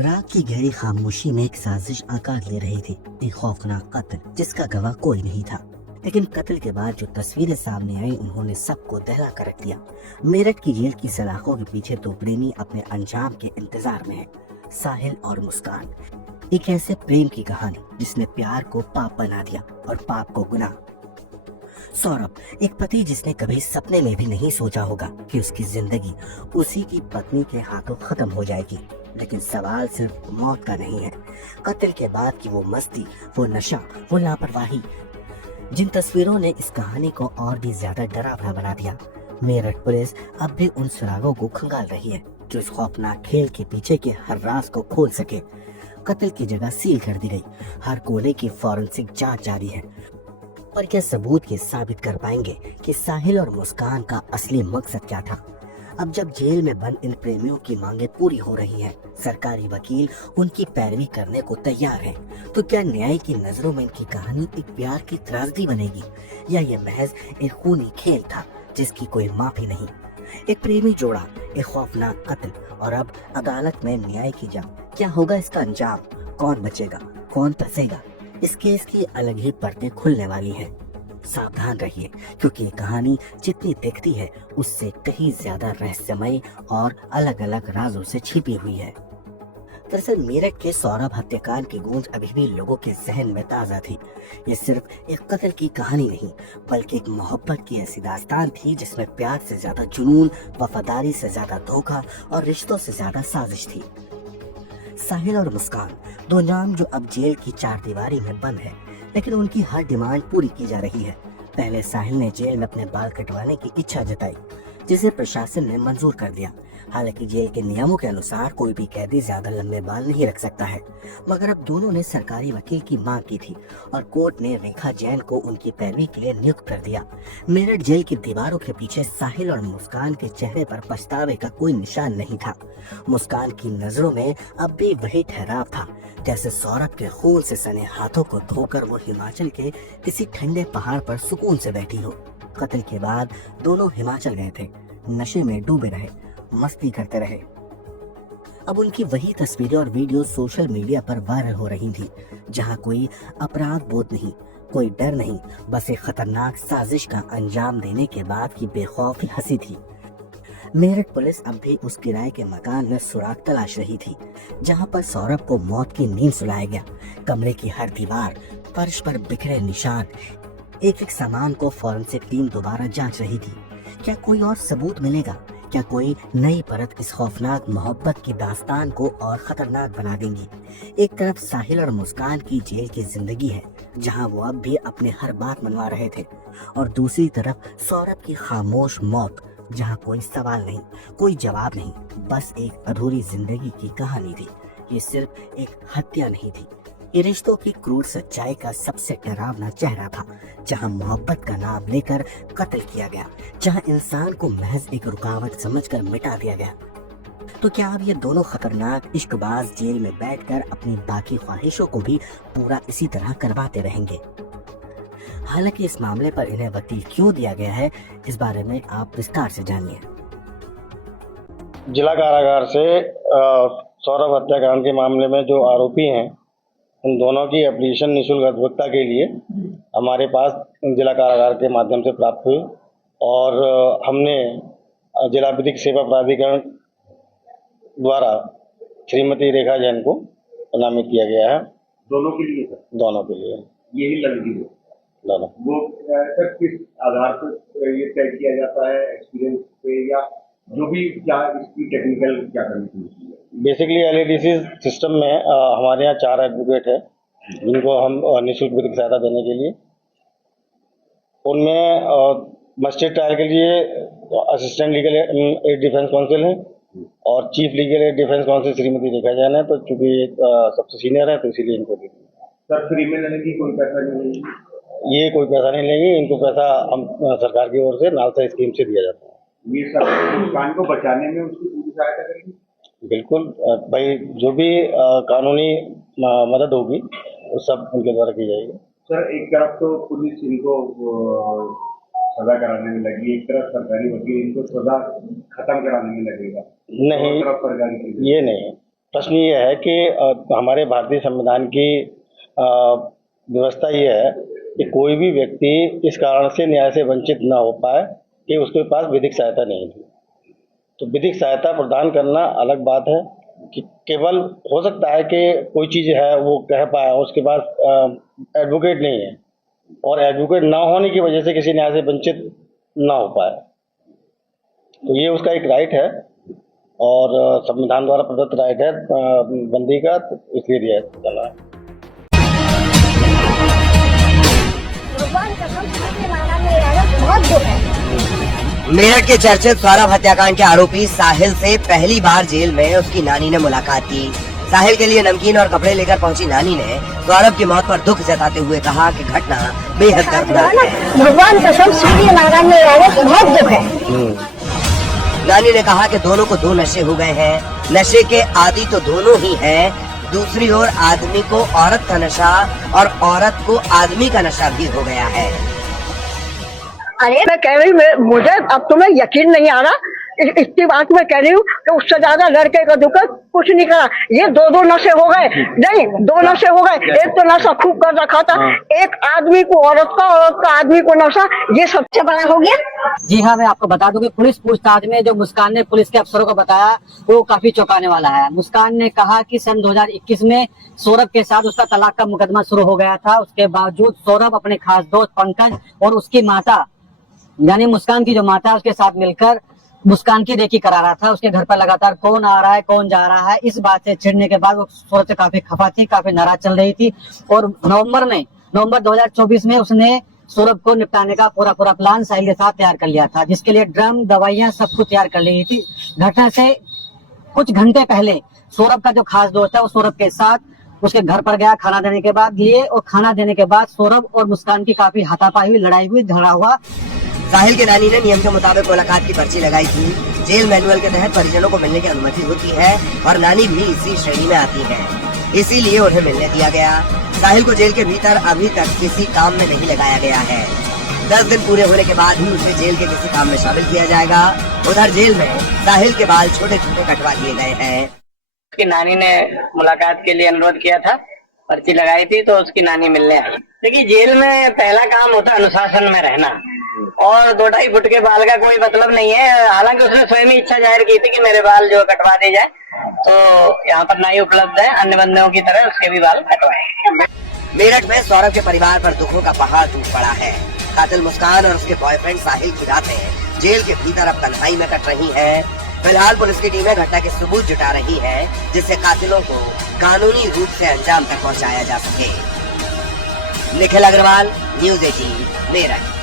रात की गहरी खामोशी में एक साजिश आकार ले रही थी, एक खौफनाक कत्ल जिसका गवाह कोई नहीं था। लेकिन कत्ल के बाद जो तस्वीरें सामने आई उन्होंने सबको दहला कर रख दिया। मेरठ की जेल की सलाखों के पीछे दो प्रेमी अपने अंजाम के इंतजार में हैं, साहिल और मुस्कान। एक ऐसे प्रेम की कहानी जिसने प्यार को पाप बना दिया और पाप को गुनाह। सौरभ, एक पति जिसने कभी सपने में भी नहीं सोचा होगा कि उसकी जिंदगी उसी की पत्नी के हाथों खत्म हो जाएगी। लेकिन सवाल सिर्फ मौत का नहीं है, कत्ल के बाद की वो मस्ती, वो नशा, वो लापरवाही। जिन तस्वीरों ने इस कहानी को और भी ज्यादा डरावना बना दिया। मेरठ पुलिस अब भी उन सुरागों को खंगाल रही है जो इस खौफनाक खेल के पीछे के हर राज को खोल सके। कत्ल की जगह सील कर दी गई, हर कोने की फॉरेंसिक जांच जारी है। पर क्या सबूत ये साबित कर पाएंगे कि साहिल और मुस्कान का असली मकसद क्या था? अब जब जेल में बंद इन प्रेमियों की मांगे पूरी हो रही हैं, सरकारी वकील उनकी पैरवी करने को तैयार हैं, तो क्या न्याय की नजरों में इनकी कहानी एक प्यार की त्रासदी बनेगी, या ये महज एक खूनी खेल था जिसकी कोई माफी नहीं? एक प्रेमी जोड़ा, एक खौफनाक कत्ल, और अब अदालत में न्याय की जंग। क्या होगा इसका अंजाम? कौन बचेगा, कौन फंसेगा? इस केस की अलग ही परतें खुलने वाली हैं। सावधान रहिए, क्योंकि ये कहानी जितनी दिखती है उससे कहीं ज्यादा रहस्यमय और अलग अलग राजों से छिपी हुई है। दरअसल मेरठ के सौरभ हत्याकांड की गूंज अभी भी लोगों के जहन में ताजा थी। ये सिर्फ एक कत्ल की कहानी नहीं, बल्कि एक मोहब्बत की ऐसी दास्तान थी जिसमें प्यार से ज्यादा जुनून, वफादारी से ज्यादा धोखा और रिश्तों से ज्यादा साजिश थी। साहिल और मुस्कान, दो नाम जो अब जेल की चारदीवारी में बंद है, लेकिन उनकी हर डिमांड पूरी की जा रही है। पहले साहिल ने जेल में अपने बाल कटवाने की इच्छा जताई, जिसे प्रशासन ने मंजूर कर दिया। हालांकि जेल के नियमों के अनुसार कोई भी कैदी ज्यादा लंबे बाल नहीं रख सकता है, मगर अब दोनों ने सरकारी वकील की मांग की थी और कोर्ट ने रेखा जैन को उनकी पैरवी के लिए नियुक्त कर दिया। मेरठ जेल की दीवारों के पीछे साहिल और मुस्कान के चेहरे पर पछतावे का कोई निशान नहीं था। मुस्कान की नजरों में अब भी वही ठहराव था, जैसे सौरभ के खून से सने हाथों को धोकर वो हिमाचल के किसी ठंडे पहाड़ पर सुकून से बैठी हो। कत्ल के बाद दोनों हिमाचल गए थे, नशे में डूबे रहे, मस्ती करते रहे। अब उनकी वही तस्वीरें और वीडियो सोशल मीडिया पर वायरल हो रही थी, जहां कोई अपराध बोध नहीं, कोई डर नहीं, बस एक खतरनाक साजिश का अंजाम देने के बाद की बेखौफ हंसी थी। मेरठ पुलिस अब भी उस किराए के मकान में सुराग तलाश रही थी, जहां पर सौरभ को मौत की नींद सुलाया गया। कमरे की हर दीवार, फर्श पर बिखरे निशान, एक एक सामान को फॉरेंसिक टीम दोबारा जांच रही थी। क्या कोई और सबूत मिलेगा? क्या कोई नई परत इस खौफनाक मोहब्बत की दास्तान को और खतरनाक बना देंगी? एक तरफ साहिल और मुस्कान की जेल की जिंदगी है, जहां वो अब भी अपने हर बात मनवा रहे थे, और दूसरी तरफ सौरभ की खामोश मौत, जहां कोई सवाल नहीं, कोई जवाब नहीं, बस एक अधूरी जिंदगी की कहानी थी। ये सिर्फ एक हत्या नहीं थी, ये रिश्तों की क्रूर सच्चाई का सबसे डरावना चेहरा था, जहां मोहब्बत का नाम लेकर कत्ल किया गया, जहां इंसान को महज एक रुकावट समझकर मिटा दिया गया। तो क्या अब ये दोनों खतरनाक इश्कबाज जेल में बैठकर अपनी बाकी ख्वाहिशों को भी पूरा इसी तरह करवाते रहेंगे? हालांकि इस मामले पर इन्हें वकील क्यों दिया गया है, इस बारे में आप विस्तार से जानिए। जिला कारागार से सौरभ हत्याकांड के मामले में जो आरोपी हैं, उन दोनों की एप्लीकेशन निःशुल्क अधिवक्ता के लिए हमारे पास जिला कारागार के माध्यम से प्राप्त हुई, और हमने जिला विधिक सेवा प्राधिकरण द्वारा श्रीमती रेखा जैन को नामित किया गया है। दोनों के लिए सर? दोनों के लिए। यही लड़की है दोनों। वो सर किस आधार पर ये तय किया जाता है? एक्सपीरियंस पे, या जो भी, क्या इसकी टेक्निकल क्या करनी चाहिए? बेसिकली एलएडीसी सिस्टम में हमारे यहाँ 4 एडवोकेट है, जिनको हम निःशुल्क विधिक सहायता देने के लिए, उनमें मजिस्ट्रेट ट्रायल के लिए assistant legal aid defence counsel है और chief legal aid defence counsel श्रीमती रेखा जैन है। तो चूंकि सबसे सीनियर है तो इसीलिए इनको दी। सर फ्री में लेने की कोई पैसा नहीं लेंगे? ये कोई पैसा नहीं लेंगे, इनको पैसा हम सरकार की ओर से नालसा स्कीम से दिया जाता है। ये सब मुस्कान को बचाने में उसकी पूरी सहायता करेंगे? बिल्कुल भाई, जो भी कानूनी मदद होगी वो सब उनके द्वारा की जाएगी। सर एक तरफ तो पुलिस इनको सजा कराने में लगी, एक तरफ सरकारी वकील इनको सजा खत्म कराने में लगेगा। नहीं, तरफ सरकारी ये नहीं है। प्रश्न ये है कि हमारे भारतीय संविधान की व्यवस्था ये है कि कोई भी व्यक्ति इस कारण से न्याय से वंचित न हो पाए कि उसके पास विधिक सहायता नहीं थी। तो विधिक सहायता प्रदान करना अलग बात है कि केवल हो सकता है कि कोई चीज़ है वो कह पाया, उसके पास एडवोकेट नहीं है और एडवोकेट ना होने की वजह से किसी न्याय से वंचित ना हो पाए, तो ये उसका एक राइट है और संविधान द्वारा प्रदत्त राइट है बंदी का, तो इसलिए दिया चला है। मेरठ के चर्चित सौरभ हत्याकांड के आरोपी साहिल से पहली बार जेल में उसकी नानी ने मुलाकात की। साहिल के लिए नमकीन और कपड़े लेकर पहुंची नानी ने सौरभ की मौत पर दुख जताते हुए कहा कि घटना बेहद दर्दनाक है। भगवान कसम सूर्य नारायण में बहुत दुख है। नानी ने कहा कि दोनों को दो नशे हो गए हैं, नशे के आदि तो दोनों ही हैं। दूसरी ओर आदमी को औरत का नशा और औरत को आदमी का नशा भी हो गया है। अरे मैं कह रही हूँ, मुझे अब तुम्हें यकीन नहीं आ रहा, इतनी बात मैं कह रही हूँ कि उससे ज्यादा लड़के का दुख कुछ नहीं करा। ये दो नशे हो गए, नहीं दो नशे हो गए। एक तो नशा खूब कर रखा था, एक आदमी को औरत का, औरत का आदमी को नशा, ये सबसे बड़ा हो गया। जी हाँ, मैं आपको बता दूं कि पुलिस पूछताछ में जो मुस्कान ने पुलिस के अफसरों को बताया वो काफी चौंकाने वाला है। मुस्कान ने कहा कि सन 2021 में सौरभ के साथ उसका तलाक का मुकदमा शुरू हो गया था। उसके बावजूद सौरभ अपने खास दोस्त पंकज और उसकी माता यानी मुस्कान की जो माता उसके साथ मिलकर मुस्कान की रेकी करा रहा था। उसके घर पर लगातार कौन आ रहा है कौन जा रहा है, इस बात से छिड़ने के बाद वो सौरभ से काफी खफा थी, काफी नाराज चल रही थी। और नवंबर 2024 में उसने सौरभ को निपटाने का पूरा प्लान साहिल के साथ तैयार कर लिया था, जिसके लिए ड्रम, दवाइयां सब कुछ तैयार कर ली थी। घटना से कुछ घंटे पहले सौरभ का जो खास दोस्त है वो सौरभ के साथ उसके घर पर गया खाना देने के बाद लिए, और खाना देने के बाद सौरभ और मुस्कान की काफी हाथापाई हुई, लड़ाई हुई, झगड़ा हुआ। साहिल की नानी ने नियम के मुताबिक मुलाकात की पर्ची लगाई थी। जेल मैनुअल के तहत परिजनों को मिलने की अनुमति होती है और नानी भी इसी श्रेणी में आती है, इसीलिए उन्हें मिलने दिया गया। साहिल को जेल के भीतर अभी तक किसी काम में नहीं लगाया गया है। 10 दिन पूरे होने के बाद ही उसे जेल के किसी काम में शामिल किया जाएगा। उधर जेल में साहिल के बाल छोटे छोटे कटवा दिए गए हैं। उसकी नानी ने मुलाकात के लिए अनुरोध किया था, पर्ची लगाई थी तो उसकी नानी मिलने आई। देखिए, जेल में पहला काम होता है अनुशासन में रहना, और 2-2.5 फुट के बाल का कोई मतलब नहीं है। हालांकि उसने स्वयं ही इच्छा जाहिर की थी कि मेरे बाल जो कटवा दे जाए, तो यहाँ पर नाई उपलब्ध है, अन्य बंदों की तरह उसके भी बाल कटवाए। मेरठ में सौरभ के परिवार पर दुखों का पहाड़ टूट पड़ा है। कातिल मुस्कान और उसके बॉयफ्रेंड साहिल की रातें जेल के भीतर अब तन्हाई में कट रही हैं। फिलहाल पुलिस की टीमें घटना के सबूत जुटा रही है, जिससे कातिलों को कानूनी रूप से अंजाम तक पहुंचाया जा सके। निखिल अग्रवाल, न्यूज़ 18 मेरठ।